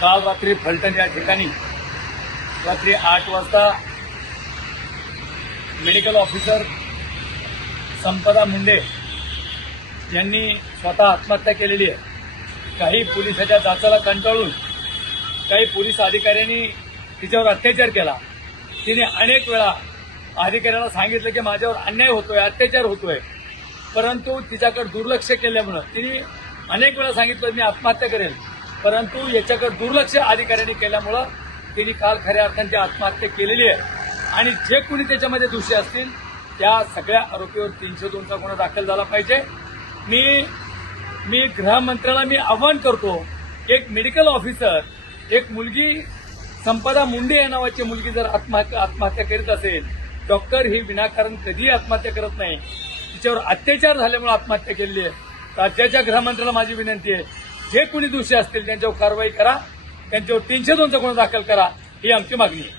काल रात्री फलटण या ठिकाणी रात्री 8 वाजता मेडिकल ऑफिसर संपदा मुंडे यांनी स्वतः आत्महत्या केलेली आहे। काही पोलिसाच्या जाचाला कंटाळून काही पोलीस अधिकाऱ्यांनी तिच्यावर अत्याचार केला। तिने अनेक वेळा अधिकाऱ्यांना सांगितलं की माझ्यावर अन्याय होतोय, अत्याचार होतोय, परंतु तिच्याकडे दुर्लक्ष केल्यामुळे तिने अनेक वेळा सांगितलं मी आत्महत्या करेल, परंतु याच्याकडे दुर्लक्ष अधिकाऱ्यांनी केल्यामुळे तिने काल खऱ्या अर्थाने आत्महत्या केलेली आहे। आणि जे कोणी त्याच्यामध्ये दोषी असतील त्या सगळ्या आरोपीवर 302चा गुन्हा दाखल झाला पाहिजे। मी गृहमंत्र्याला आवाहन करतो, एक मेडिकल ऑफिसर, एक मुलगी संपदा मुंडे या नावाची मुलगी जर आत्महत्या करीत असेल, डॉक्टर ही विनाकारण कधीही आत्महत्या करत नाही, तिच्यावर अत्याचार झाल्यामुळे आत्महत्या केलेली आहे। राज्याच्या गृहमंत्र्याला माझी विनंती आहे, जे कोणी दोषी असतील त्यांच्यावर कारवाई करा, त्यांच्यावर 302चा गुन्हा दाखल करा, ही आमची मागणी आहे।